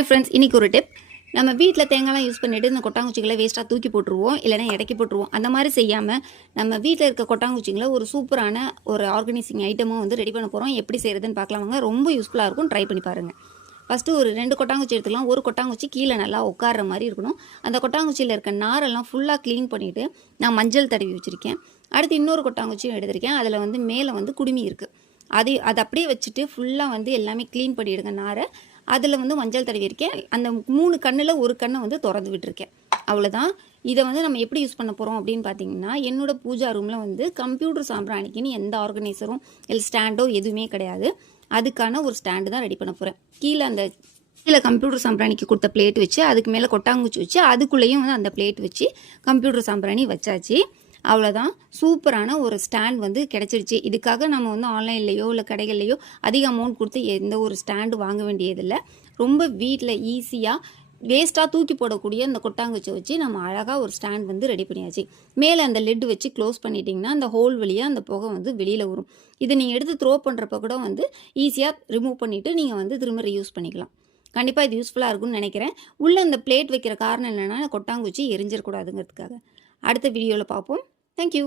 Hi friends, இன்றைக்கி ஒரு tip. நம்ம வீட்டில் தேங்காய்லாம் யூஸ் பண்ணிவிட்டு இந்த கொட்டாங்குச்சிகளை வேஸ்ட்டாக தூக்கி போட்டுருவோம், இல்லைனா இடைக்கி போட்டுருவோம். அந்த மாதிரி செய்யாமல் நம்ம வீட்டில் இருக்க கொட்டாங்குச்சிங்களை ஒரு சூப்பரான ஒரு ஆர்கனைசிங் ஐட்டமாக வந்து ரெடி பண்ண போகிறோம். எப்படி செய்கிறதுன்னு பார்க்கலாம் வாங்க. ரொம்ப யூஸ்ஃபுல்லாக இருக்கும், ட்ரை பண்ணி பாருங்கள். ஃபஸ்ட்டு ஒரு 2 கொட்டாங்குச்சி எடுத்துக்கலாம். ஒரு கொட்டாங்குச்சி கீழே நல்லா உட்கார்ற மாதிரி இருக்கணும். அந்த கொட்டாங்குச்சியில் இருக்க நாரெல்லாம் ஃபுல்லாக க்ளீன் பண்ணிவிட்டு நான் மஞ்சள் தடவி வச்சுருக்கேன். அடுத்து இன்னொரு கொட்டாங்குச்சியும் எடுத்திருக்கேன். அதில் வந்து மேலே வந்து குடுமி இருக்குது. அதை அப்படியே வச்சுட்டு ஃபுல்லாக வந்து எல்லாமே க்ளீன் பண்ணிவிடுங்க நாரை. அதில் வந்து மஞ்சள் தடவி இருக்கேன். அந்த 3 கண்ணில் ஒரு கண்ணை வந்து திறந்து விட்டுருக்கேன். அவ்வளோதான். இதை வந்து நம்ம எப்படி யூஸ் பண்ண போகிறோம் அப்படின்னு பார்த்தீங்கன்னா, என்னோட பூஜா ரூமில் வந்து கம்ப்யூட்டர் சாம்பிராணிக்குன்னு எந்த ஆர்கனைசரும் இல்லை ஸ்டாண்டோ எதுவுமே கிடையாது. அதுக்கான ஒரு ஸ்டாண்டு தான் ரெடி பண்ண போகிறேன். கீழே கம்ப்யூட்டர் சாம்பிராணிக்கு கொடுத்த பிளேட் வச்சு, அதுக்கு மேலே கொட்டாங்குச்சி வச்சு, அதுக்குள்ளேயும் வந்து அந்த பிளேட் வச்சு கம்ப்யூட்டர் சாம்பிராணி வச்சாச்சு. அவ்வளோதான். சூப்பரான ஒரு ஸ்டாண்ட் வந்து கிடச்சிருச்சு. இதுக்காக நம்ம வந்து ஆன்லைன்லேயோ இல்லை கடைகள்லையோ அதிக அமௌண்ட் கொடுத்து எந்த ஒரு ஸ்டாண்டு வாங்க வேண்டியதில்லை. ரொம்ப வீட்டில் ஈஸியாக வேஸ்ட்டாக தூக்கி போடக்கூடிய அந்த கொட்டாங்குச்சியை வச்சு நம்ம அழகாக ஒரு ஸ்டாண்ட் வந்து ரெடி பண்ணியாச்சு. மேலே அந்த லெட் வச்சு க்ளோஸ் பண்ணிட்டிங்கன்னா அந்த ஹோல் வழியாக அந்த புகை வந்து வெளியில் வரும். இதை நீங்கள் எடுத்து த்ரோ பண்ணுறப்ப கூட வந்து ஈஸியாக ரிமூவ் பண்ணிவிட்டு நீங்கள் வந்து திரும்ப ரீயூஸ் பண்ணிக்கலாம். கண்டிப்பாக இது யூஸ்ஃபுல்லாக இருக்கும்னு நினைக்கிறேன். உள்ளே அந்த பிளேட் வைக்கிற காரணம் என்னென்னா கொட்டாங்குச்சி எரிஞ்சிடக்கூடாதுங்கிறதுக்காக. அடுத்த வீடியோவில் பார்ப்போம். தேங்க்யூ.